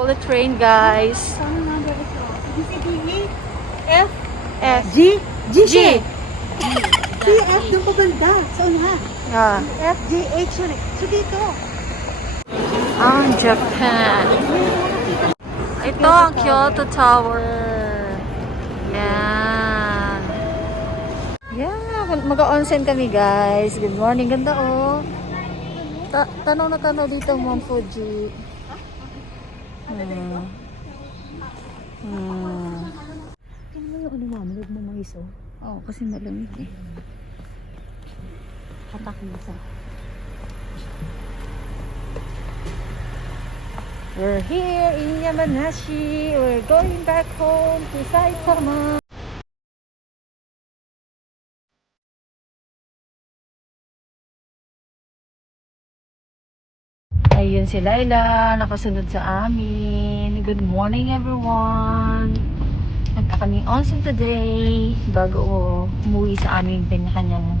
Bullet train, guys. Saan ang number ito? F? F. G? G. F doon pa banda. Sa unahan. Ah. F, G, H yun eh. So dito. Ang Japan. Ito ang Kyoto Tower. Yan. Yan. Mag-onsen kami, guys. Good morning. Ganda, oh. Tanaw na tanaw dito ang Mount Fuji. Tingnan mo yung ano namin, huwag mo mga iso. Oh, kasi malamig eh. Hatak mo sa. We're here in Yamanashi. We're going back home to Saitama. Ayun si Laila, nakasunod sa amin. Good morning, everyone. Nagka kaming onsen today bago umuwi sa aming kanya-kanyang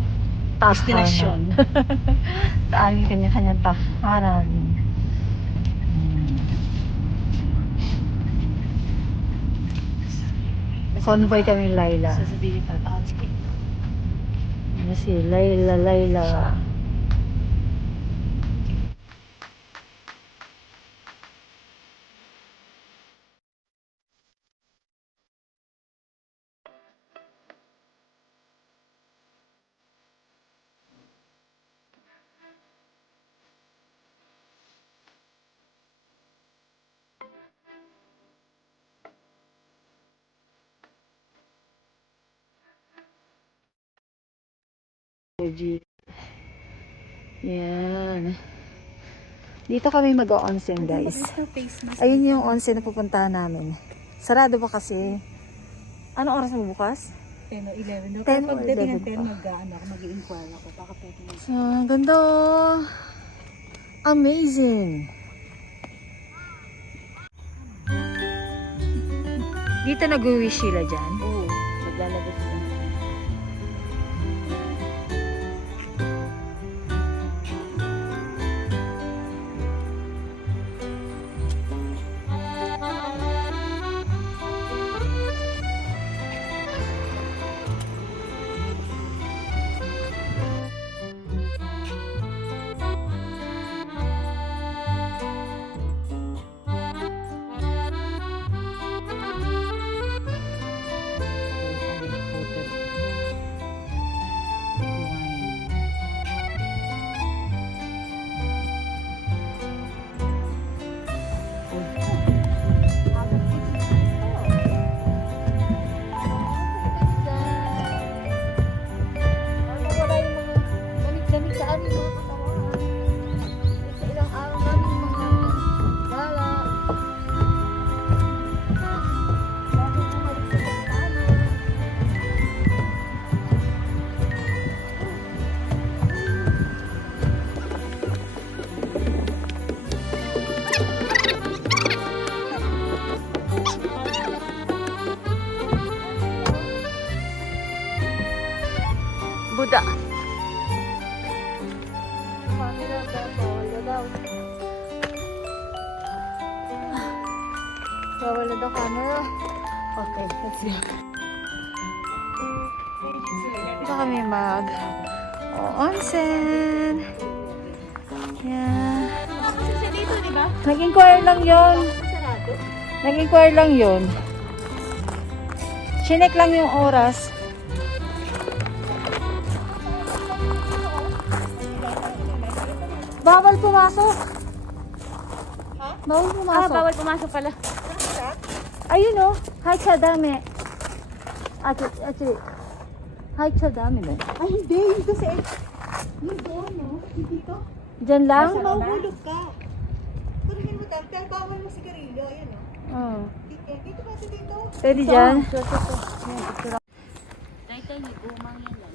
Destination. sa aming kanya-kanyang tahanan. Convoy kami Laila. Sasabihin pa, Ano si Laila. Yan. Dito kami mag-onsen, guys. Ayun yung onsen na pupuntahan namin. Sarado pa kasi. Anong oras mo bukas? 10 o 11. 10 Pag or dating 11 ng 10, pa. mag-i-inquire ako. Baka pwede mo. So, ang ganda. Amazing. Dito nag-wish sila dyan. Oo, maglalabas ko. Buddha. Bawal na daw camera. Okay, let's see. Ito kami onsen. Yan. Kasi dito, di ba? Nag-inquire lang yun. Sarado. Nag-inquire lang yun. Chinek lang yung oras. Bawal pumasok. Ha? Bawal pumasok. Bawal pumasok pala. Ayun o. Height sa dami. Actually, height sa dami ba? Ay, hindi. Yung kasi, yung doon, no? Hindi to. Diyan lang? Mahulog ka. Turugin mo tayo. Pero bawal mo sigarilyo. Ayan, no? Oo. Dito kasi dito. Pwede dyan? Tay, may gumang yan lang.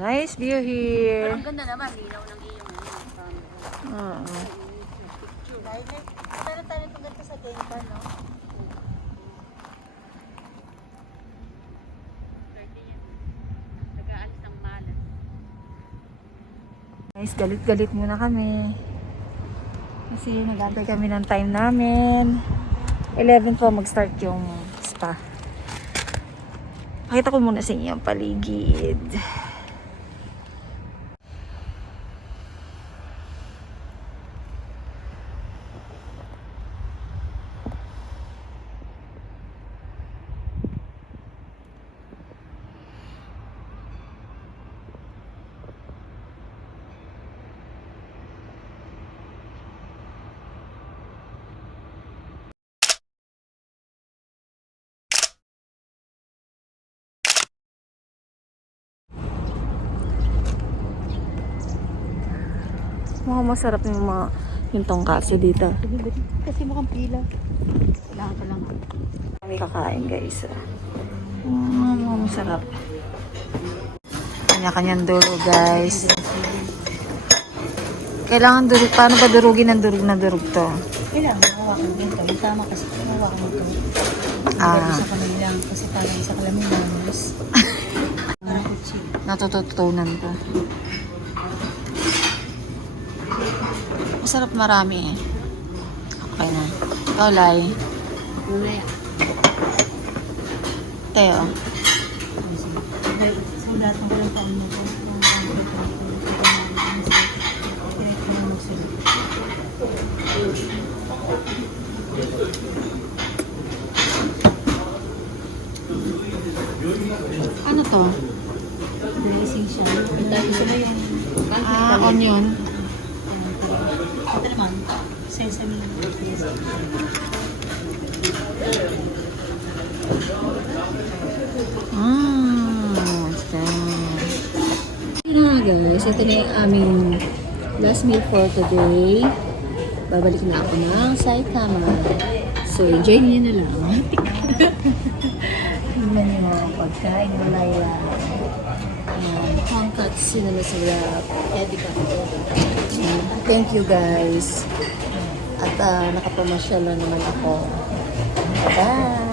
Nice view here. Ang ganda naman. Linaw ng iyong Oo. picture. Pero tayo itong ganito sa Genpa, no? Nag-aalis ng malas. Guys, galit-galit muna kami. Kasi nag-antay kami ng time namin. 11 po mag-start yung spa. Pakita ko muna sa inyo ang paligid. Mukhang masarap yung tongkatsu dito. Kasi mukhang pila. Kailangan ka lang. Kami kakain guys. Mukhang masarap. Kanya-kanyang durog guys. Kailangan durog. Paano ba durugin ng durog na durog to? Kailangan hawakan mo ito. Yung tama kasi hawakan mo ito. Ah. Isa kamay lang. Kasi parang isa ka lang yung manos. Parang kutsi. Natututunan ko. Masarap marami eh. Okay na. Ikaw, Lai. Mamaya. Teo. So, lahat ng walang paon mo ko. Ano to? Dressing siya. Dahil sila yung... Onion. Ito naman, sesame. Guys, ito na yung aming last meal for today. Babalik na ako ng Saitama. So, enjoy niyo na lang. Tingnan niyo mga pagkain ng Laila. Tonkatsu na masarap. Thank you guys. At nakapamasyal na naman ako. Bye!